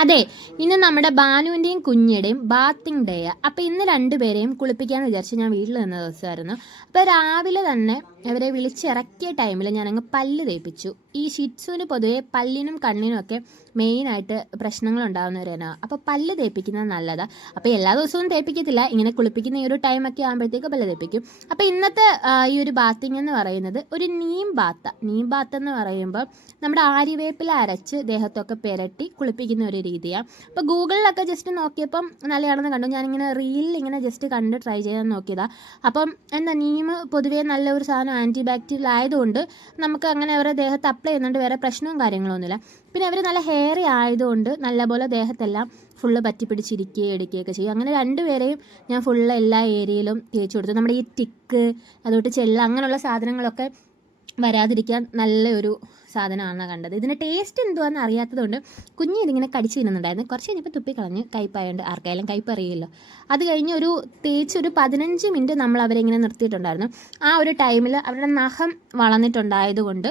അതെ, ഇന്ന് നമ്മുടെ ബാനുവിൻ്റെയും കുഞ്ഞിയുടെയും ബാത്തിങ് ഡേയാ. അപ്പോൾ ഇന്ന് രണ്ടുപേരെയും കുളിപ്പിക്കാമെന്ന് വിചാരിച്ച് ഞാൻ വീട്ടിൽ നിന്ന ദിവസമായിരുന്നു. അപ്പോൾ രാവിലെ തന്നെ അവരെ വിളിച്ചിറക്കിയ ടൈമിൽ ഞാനങ്ങ് പല്ല് തേപ്പിച്ചു. ഈ ഷിറ്റ്സുവിന് പൊതുവേ പല്ലിനും കണ്ണിനും ഒക്കെ മെയിനായിട്ട് പ്രശ്നങ്ങളുണ്ടാകുന്നവരാണ്. അപ്പോൾ പല്ല് തേപ്പിക്കുന്നത് നല്ലതാണ്. അപ്പോൾ എല്ലാ ദിവസവും തേപ്പിക്കത്തില്ല, ഇങ്ങനെ കുളിപ്പിക്കുന്ന ഈ ഒരു ടൈമൊക്കെ ആകുമ്പോഴത്തേക്ക് പല്ല് തേപ്പിക്കും. അപ്പോൾ ഇന്നത്തെ ഈ ഒരു ബാത്തിങ് എന്ന് പറയുന്നത് ഒരു നീം ബാത്ത് എന്ന് പറയുമ്പോൾ നമ്മുടെ ആര്യവേപ്പില അരച്ച് ദേഹത്തൊക്കെ പുരട്ടി കുളിപ്പിക്കുന്ന ഒരു രീതിയാണ്. അപ്പോൾ ഗൂഗിളിലൊക്കെ ജസ്റ്റ് നോക്കിയപ്പം നല്ലതാണെന്ന് കണ്ടു. ഞാനിങ്ങനെ റീലിൽ ഇങ്ങനെ ജസ്റ്റ് കണ്ട് ട്രൈ ചെയ്യാൻ നോക്കിയതാണ്. അപ്പം എന്താ നീം പൊതുവേ നല്ല ഒരു സാധനം, ആൻറ്റി ബാക്ടീരിയൽ ആയതുകൊണ്ട് നമുക്ക് അങ്ങനെ അവരുടെ ദേഹത്ത് അപ്ലൈ ചെയ്യുന്നുണ്ട്, വേറെ പ്രശ്നവും കാര്യങ്ങളൊന്നുമില്ല. പിന്നെ അവർ നല്ല ഹെയറി ആയതുകൊണ്ട് നല്ലപോലെ ദേഹത്തെല്ലാം ഫുള്ള് പറ്റി പിടിച്ചിരിക്കുകയും എടുക്കുകയൊക്കെ ചെയ്യും. അങ്ങനെ രണ്ടുപേരെയും ഞാൻ ഫുള്ള് എല്ലാ ഏരിയയിലും തേച്ച് കൊടുത്തു. നമ്മുടെ ഈ ടിക്ക് അതുകൊണ്ട് ചെള്ള അങ്ങനെയുള്ള സാധനങ്ങളൊക്കെ വരാതിരിക്കാൻ നല്ലൊരു സാധനമാണ് കണ്ടത്. ഇതിൻ്റെ ടേസ്റ്റ് എന്തുവാന്ന് അറിയാത്തതുകൊണ്ട് കുഞ്ഞ് ഇതിങ്ങനെ കടിച്ച് തിന്നുന്നുണ്ടായിരുന്നു. കുറച്ച് കഴിഞ്ഞപ്പോൾ തുപ്പിക്കളഞ്ഞ്, കയ്പ്പായതുകൊണ്ട് ആർക്കായാലും കയ്പ്പ് അറിയില്ലോ. അത് കഴിഞ്ഞ് തേച്ചൊരു 15 മിനിറ്റ് നമ്മൾ അവരെ ഇങ്ങനെ നിർത്തിയിട്ടുണ്ടായിരുന്നു. ആ ഒരു ടൈമിൽ അവരുടെ നഖം വളർന്നിട്ടുണ്ടായതുകൊണ്ട്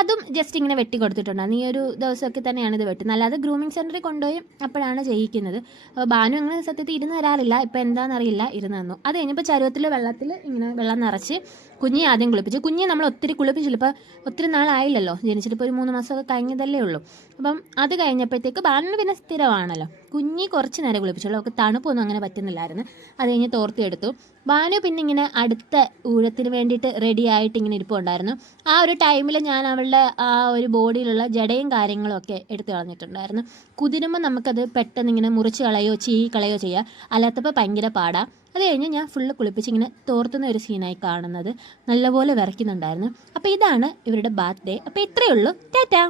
അതും ജസ്റ്റ് ഇങ്ങനെ വെട്ടി കൊടുത്തിട്ടുണ്ടായിരുന്നു. ഈ ഒരു ദിവസമൊക്കെ തന്നെയാണ് ഇത് വെട്ടുന്നത്, അല്ലാതെ ഗ്രൂമിങ് സെൻറ്ററിൽ കൊണ്ടുപോയി അപ്പോഴാണ് ചെയ്യിക്കുന്നത്. അപ്പോൾ ബാനു അങ്ങനെ സത്യത്തിൽ ഇരുന്ന് തരാറില്ല, ഇപ്പോൾ എന്താണെന്നറിയില്ല ഇരുന്ന് തന്നു. അത് കഴിഞ്ഞപ്പോൾ ചരുവത്തിൽ വെള്ളത്തിൽ ഇങ്ങനെ വെള്ളം നിറച്ച് കുഞ്ഞിനെ ആദ്യം കുളിപ്പിച്ചു. കുഞ്ഞിനെ നമ്മൾ ഒത്തിരി കുളിപ്പിച്ചില്ല, ഇപ്പോൾ ഒത്തിരി നാളായില്ലല്ലോ, ജനിച്ചിട്ട് ഇപ്പോൾ ഒരു 3 മാസമൊക്കെ കഴിഞ്ഞതല്ലേ ഉള്ളൂ. അപ്പം അത് കഴിഞ്ഞപ്പോഴത്തേക്ക് ബാലിന് പിന്നെ സ്ഥിരമാണല്ലോ, കുഞ്ഞി കുറച്ച് നേരം കുളിപ്പിച്ചുള്ളൂ, അവൾക്ക് തണുപ്പൊന്നും അങ്ങനെ പറ്റുന്നില്ലായിരുന്നു. അത് കഴിഞ്ഞ് തോർത്തിയെടുത്തു. ബാനു പിന്നെ ഇങ്ങനെ അടുത്ത ഊഴത്തിന് വേണ്ടിയിട്ട് റെഡി ആയിട്ട് ഇങ്ങനെ ഇരിപ്പുണ്ടായിരുന്നു. ആ ഒരു ടൈമിൽ ഞാൻ അവളുടെ ആ ഒരു ബോഡിയിലുള്ള ജടയും കാര്യങ്ങളും ഒക്കെ എടുത്തു കളഞ്ഞിട്ടുണ്ടായിരുന്നു. കുതിരുമ്പോൾ നമുക്കത് പെട്ടെന്ന് ഇങ്ങനെ മുറിച്ച് കളയോ കളയോ ചെയ്യുക, അല്ലാത്തപ്പോൾ ഭയങ്കര പാടാണ്. അത് കഴിഞ്ഞ് ഞാൻ ഫുള്ള് കുളിപ്പിച്ച് ഇങ്ങനെ തോർത്തുന്ന ഒരു സീനായി കാണുന്നത്. നല്ലപോലെ വിറയ്ക്കുന്നുണ്ടായിരുന്നു. അപ്പോൾ ഇതാണ് ഇവരുടെ ബാത്ത് ഡേ. അപ്പോൾ ഇത്രയേ ഉള്ളൂ. ടാറ്റാ.